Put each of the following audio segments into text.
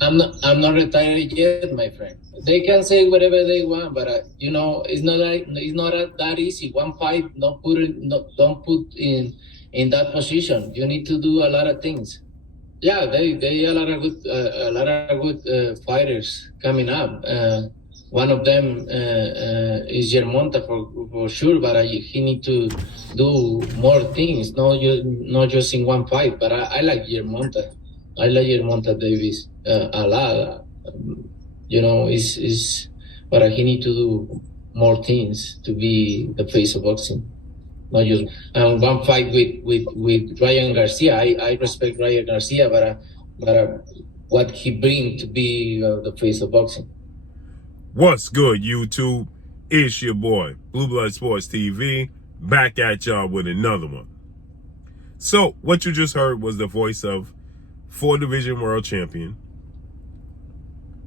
I'm not retired yet, my friend. They can say whatever they want, but it's not that easy. One fight, don't put in that position. You need to do a lot of things. Yeah, they a lot of good fighters coming up. One of them is Gervonta for sure, but he need to do more things, not just in one fight. But I like Gervonta. I like Gervonta Davis a lot. Is but he need to do more things to be the face of boxing. Not just one fight with Ryan Garcia. I respect Ryan Garcia, but what he bring to be the face of boxing. What's good, YouTube? It's your boy, Blue Blood Sports TV, back at y'all with another one. So, what you just heard was the voice of 4-division world champion,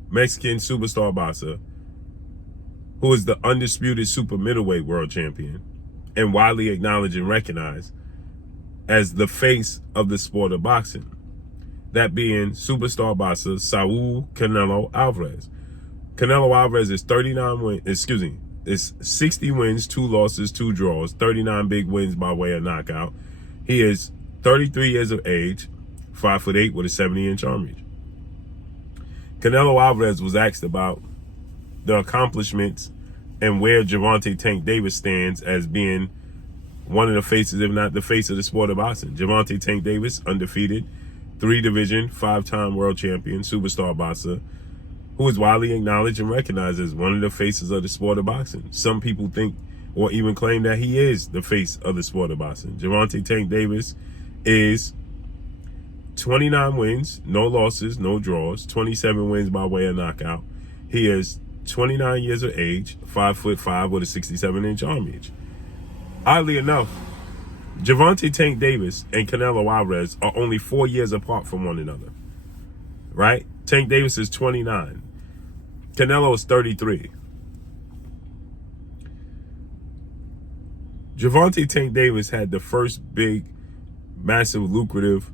Mexican superstar boxer, who is the undisputed super middleweight world champion, and widely acknowledged and recognized as the face of the sport of boxing. That being superstar boxer Saul Canelo Alvarez. Canelo Alvarez is 60 wins, 2 losses, 2 draws, 39 big wins by way of knockout. He is 33 years of age, 5'8" with a 70-inch arm reach. Canelo Alvarez was asked about the accomplishments and where Gervonta Tank Davis stands as being one of the faces, if not the face of the sport of boxing. Gervonta Tank Davis, undefeated, 3-division, 5-time world champion, superstar boxer, who is widely acknowledged and recognized as one of the faces of the sport of boxing. Some people think or even claim that he is the face of the sport of boxing. Gervonta Tank Davis is 29 wins, no losses, no draws, 27 wins by way of knockout. He is 29 years of age, 5'5" with a 67-inch arm reach. Oddly enough, Gervonta Tank Davis and Canelo Alvarez are only 4 years apart from one another, right? Tank Davis is 29. Canelo is 33. Gervonta Tank Davis had the first big, massive, lucrative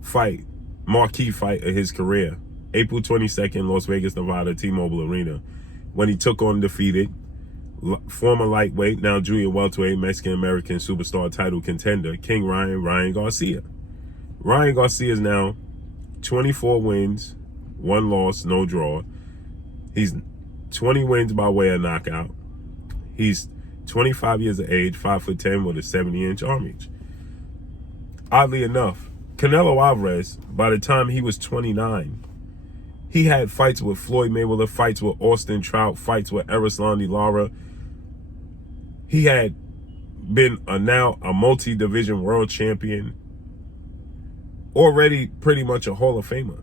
fight, marquee fight of his career, April 22nd, Las Vegas, Nevada, T-Mobile Arena, when he took on defeated former lightweight, now junior welterweight, Mexican-American superstar title contender, King Ryan Garcia. Ryan Garcia is now 24 wins, 1 loss, no draw. He's 20 wins by way of knockout. He's 25 years of age, 5'10" with a 70-inch arm reach. Oddly enough, Canelo Alvarez, by the time he was 29, he had fights with Floyd Mayweather, fights with Austin Trout, fights with Erislandy Lara. He had been now a multi-division world champion, already pretty much a Hall of Famer.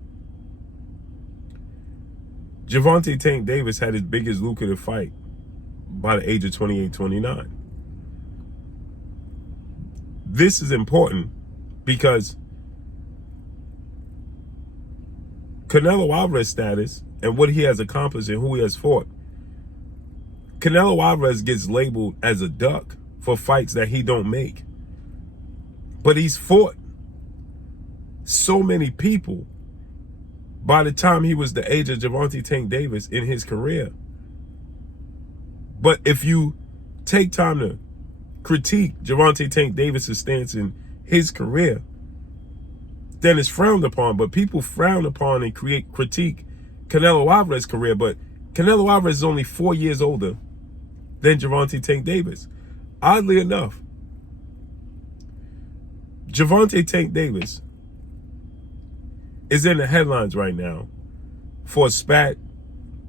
Gervonta Tank Davis had his biggest lucrative fight by the age of 28, 29. This is important because Canelo Alvarez's status and what he has accomplished and who he has fought. Canelo Alvarez gets labeled as a duck for fights that he don't make. But he's fought so many people by the time he was the age of Gervonta Tank Davis in his career. But if you take time to critique Gervonta Tank Davis' stance in his career, then it's frowned upon. But people frown upon and critique Canelo Alvarez's career. But Canelo Alvarez is only 4 years older than Gervonta Tank Davis. Oddly enough, Gervonta Tank Davis is in the headlines right now for a spat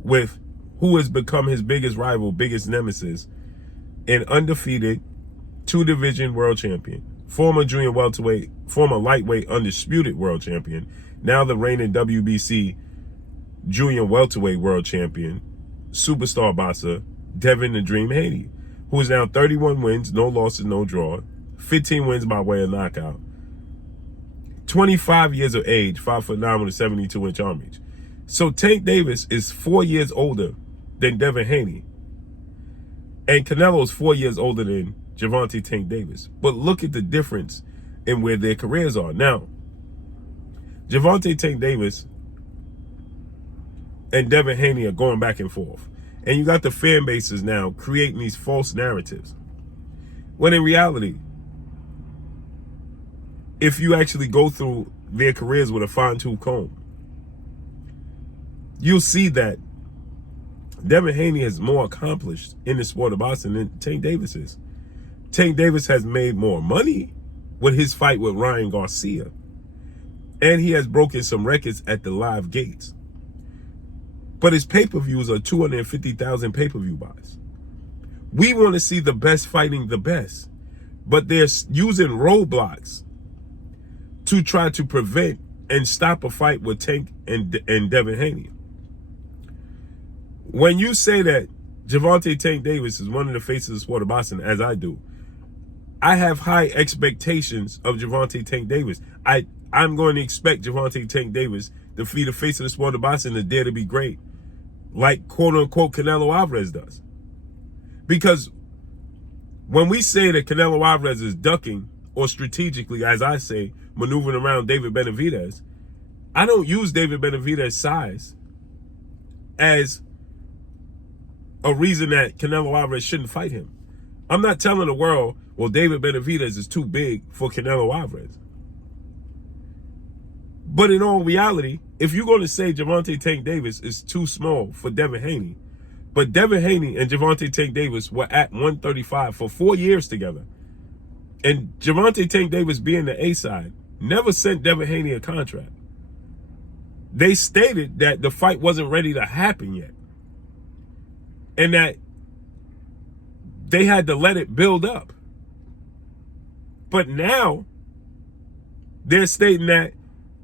with who has become his biggest rival, biggest nemesis, an undefeated 2-division world champion, former junior welterweight, former lightweight undisputed world champion, now the reigning WBC junior welterweight world champion, superstar boxer, Devin the Dream Haney, who is now 31 wins, no losses, no draw, 15 wins by way of knockout, 25 years of age, 5'9" with a 72-inch arm reach. So Tank Davis is 4 years older than Devin Haney. And Canelo is 4 years older than Gervonta Tank Davis. But look at the difference in where their careers are. Now, Gervonta Tank Davis and Devin Haney are going back and forth. And you got the fan bases now creating these false narratives. When in reality, if you actually go through their careers with a fine-tooth comb, you'll see that Devin Haney is more accomplished in the sport of boxing than Tank Davis is. Tank Davis has made more money with his fight with Ryan Garcia. And he has broken some records at the live gates. But his pay-per-views are 250,000 pay-per-view buys. We want to see the best fighting the best. But they're using roadblocks to try to prevent and stop a fight with Tank and Devin Haney. When you say that Gervonta Tank Davis is one of the faces of the sport of boxing, as I do, I have high expectations of Gervonta Tank Davis. I'm going to expect Gervonta Tank Davis to be the face of the sport of boxing and dare to be great, like quote-unquote Canelo Alvarez does. Because when we say that Canelo Alvarez is ducking, or strategically, as I say, maneuvering around David Benavidez, I don't use David Benavidez's size as a reason that Canelo Alvarez shouldn't fight him. I'm not telling the world, well, David Benavidez is too big for Canelo Alvarez. But in all reality, if you're going to say Gervonta Tank Davis is too small for Devin Haney, but Devin Haney and Gervonta Tank Davis were at 135 for 4 years together, and Gervonta Tank Davis being the A side never sent Devin Haney a contract. They stated that the fight wasn't ready to happen yet, and that they had to let it build up. But now they're stating that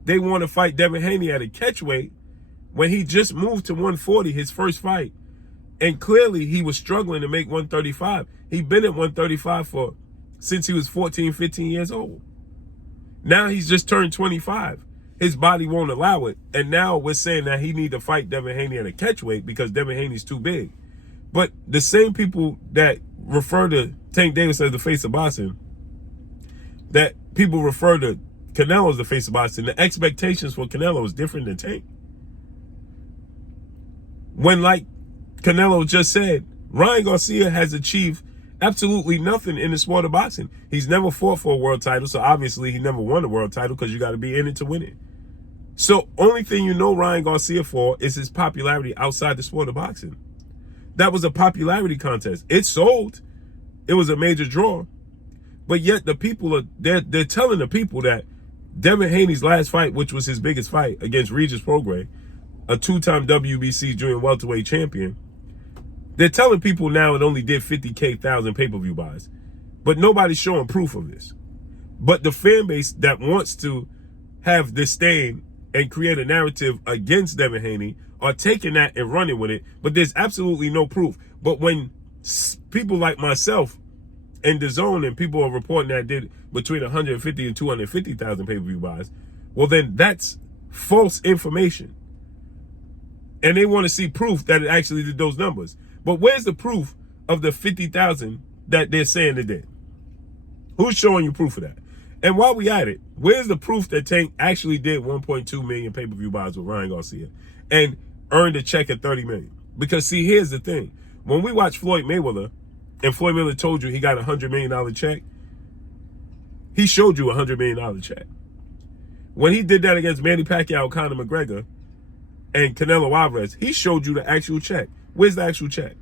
they want to fight Devin Haney at a catchweight when he just moved to 140, his first fight. And clearly he was struggling to make 135. He'd been at 135 since he was 14, 15 years old. Now he's just turned 25. His body won't allow it. And now we're saying that he need to fight Devin Haney at a catchweight because Devin Haney's too big. But the same people that refer to Tank Davis as the face of boxing, that people refer to Canelo as the face of boxing, the expectations for Canelo is different than Tank. When, like Canelo just said, Ryan Garcia has achieved absolutely nothing in the sport of boxing. He's never fought for a world title, so obviously he never won a world title because you got to be in it to win it. So only thing you know Ryan Garcia for is his popularity outside the sport of boxing. That was a popularity contest. It sold. It was a major draw. But yet the people they're telling the people that Devin Haney's last fight, which was his biggest fight against Regis Prograis, a two-time WBC junior welterweight champion, they're telling people now it only did 50,000 pay-per-view buys. But nobody's showing proof of this. But the fan base that wants to have disdain and create a narrative against Devin Haney are taking that and running with it, but there's absolutely no proof. But when people like myself and DAZN and people are reporting that did between 150 and 250,000 pay-per-view buys, well then that's false information. And they want to see proof that it actually did those numbers. But where's the proof of the 50,000 that they're saying they did? Who's showing you proof of that? And while we at it, where's the proof that Tank actually did 1.2 million pay-per-view buys with Ryan Garcia and earned a check at 30 million? Because see, here's the thing. When we watch Floyd Mayweather, and Floyd Mayweather told you he got a $100 million check, he showed you a $100 million check. When he did that against Manny Pacquiao, Conor McGregor, and Canelo Alvarez, he showed you the actual check. Where's the actual check?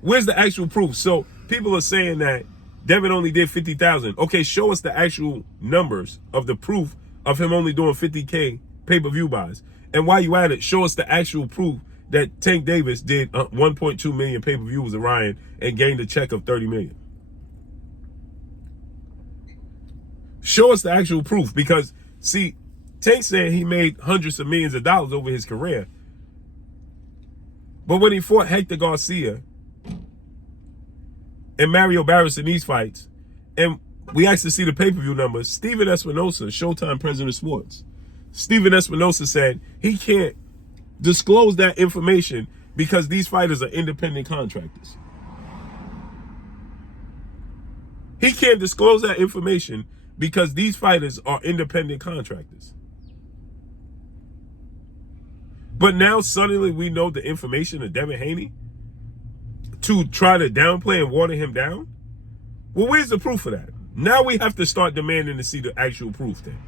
Where's the actual proof? So people are saying that Devin only did 50,000. Okay, show us the actual numbers of the proof of him only doing 50K pay-per-view buys. And while you at it, show us the actual proof that Tank Davis did 1.2 million pay-per-views with Ryan and gained a check of 30 million. Show us the actual proof, because see, Tank said he made hundreds of millions of dollars over his career. But when he fought Hector Garcia and Mario Barris in these fights, and we actually see the pay-per-view numbers, Steven Espinosa, Showtime president of sports, Steven Espinosa said he can't disclose that information because these fighters are independent contractors. He can't disclose that information because these fighters are independent contractors. But now suddenly we know the information of Devin Haney to try to downplay and water him down? Well, where's the proof of that? Now we have to start demanding to see the actual proof then.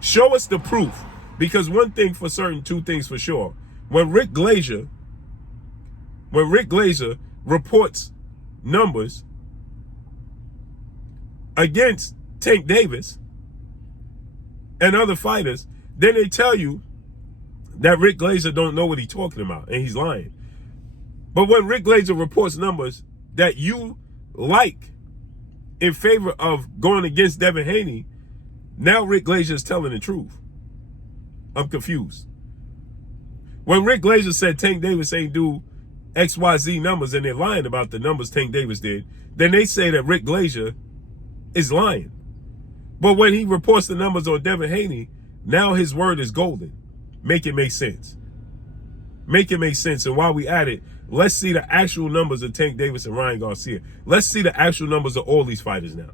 Show us the proof. Because one thing for certain, two things for sure. When Rick Glazier reports numbers against Tank Davis and other fighters, then they tell you that Rick Glazier don't know what he's talking about and he's lying. But when Rick Glazier reports numbers that you like in favor of going against Devin Haney, now Rick Glazier is telling the truth. I'm confused. When Rick Glazier said Tank Davis ain't do XYZ numbers and they're lying about the numbers Tank Davis did, then they say that Rick Glazier is lying. But when he reports the numbers on Devin Haney, now his word is golden. Make it make sense. Make it make sense. And while we at it, let's see the actual numbers of Tank Davis and Ryan Garcia. Let's see the actual numbers of all these fighters now.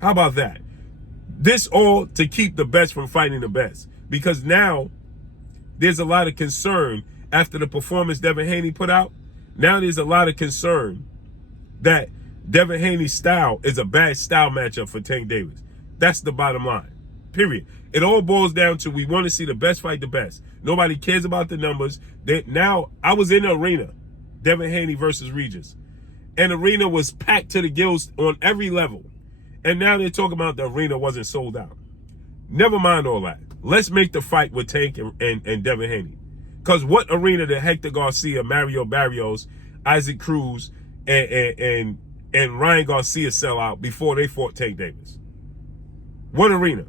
How about that? This all to keep the best from fighting the best. Because now there's a lot of concern after the performance Devin Haney put out. Now there's a lot of concern that Devin Haney's style is a bad style matchup for Tank Davis. That's the bottom line. Period. It all boils down to we want to see the best fight the best. Nobody cares about the numbers. Now, I was in the arena, Devin Haney versus Regis. And the arena was packed to the gills on every level. And now they're talking about the arena wasn't sold out. Never mind all that. Let's make the fight with Tank and Devin Haney. Because what arena did Hector Garcia, Mario Barrios, Isaac Cruz, and Ryan Garcia sell out before they fought Tank Davis? What arena?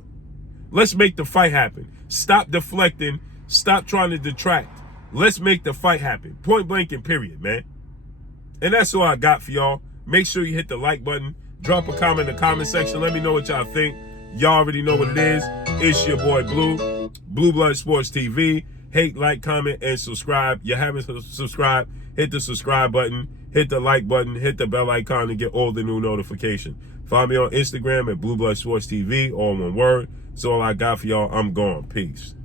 Let's make the fight happen. Stop deflecting. Stop trying to detract. Let's make the fight happen. Point blank and period, man. And that's all I got for y'all. Make sure you hit the like button. Drop a comment in the comment section. Let me know what y'all think. Y'all already know what it is. It's your boy Blue. Blue Blood Sports TV. Hate, like, comment, and subscribe. You haven't subscribed, hit the subscribe button. Hit the like button. Hit the bell icon to get all the new notifications. Follow me on Instagram at Blue Blood Sports TV. All one word. That's all I got for y'all. I'm gone. Peace.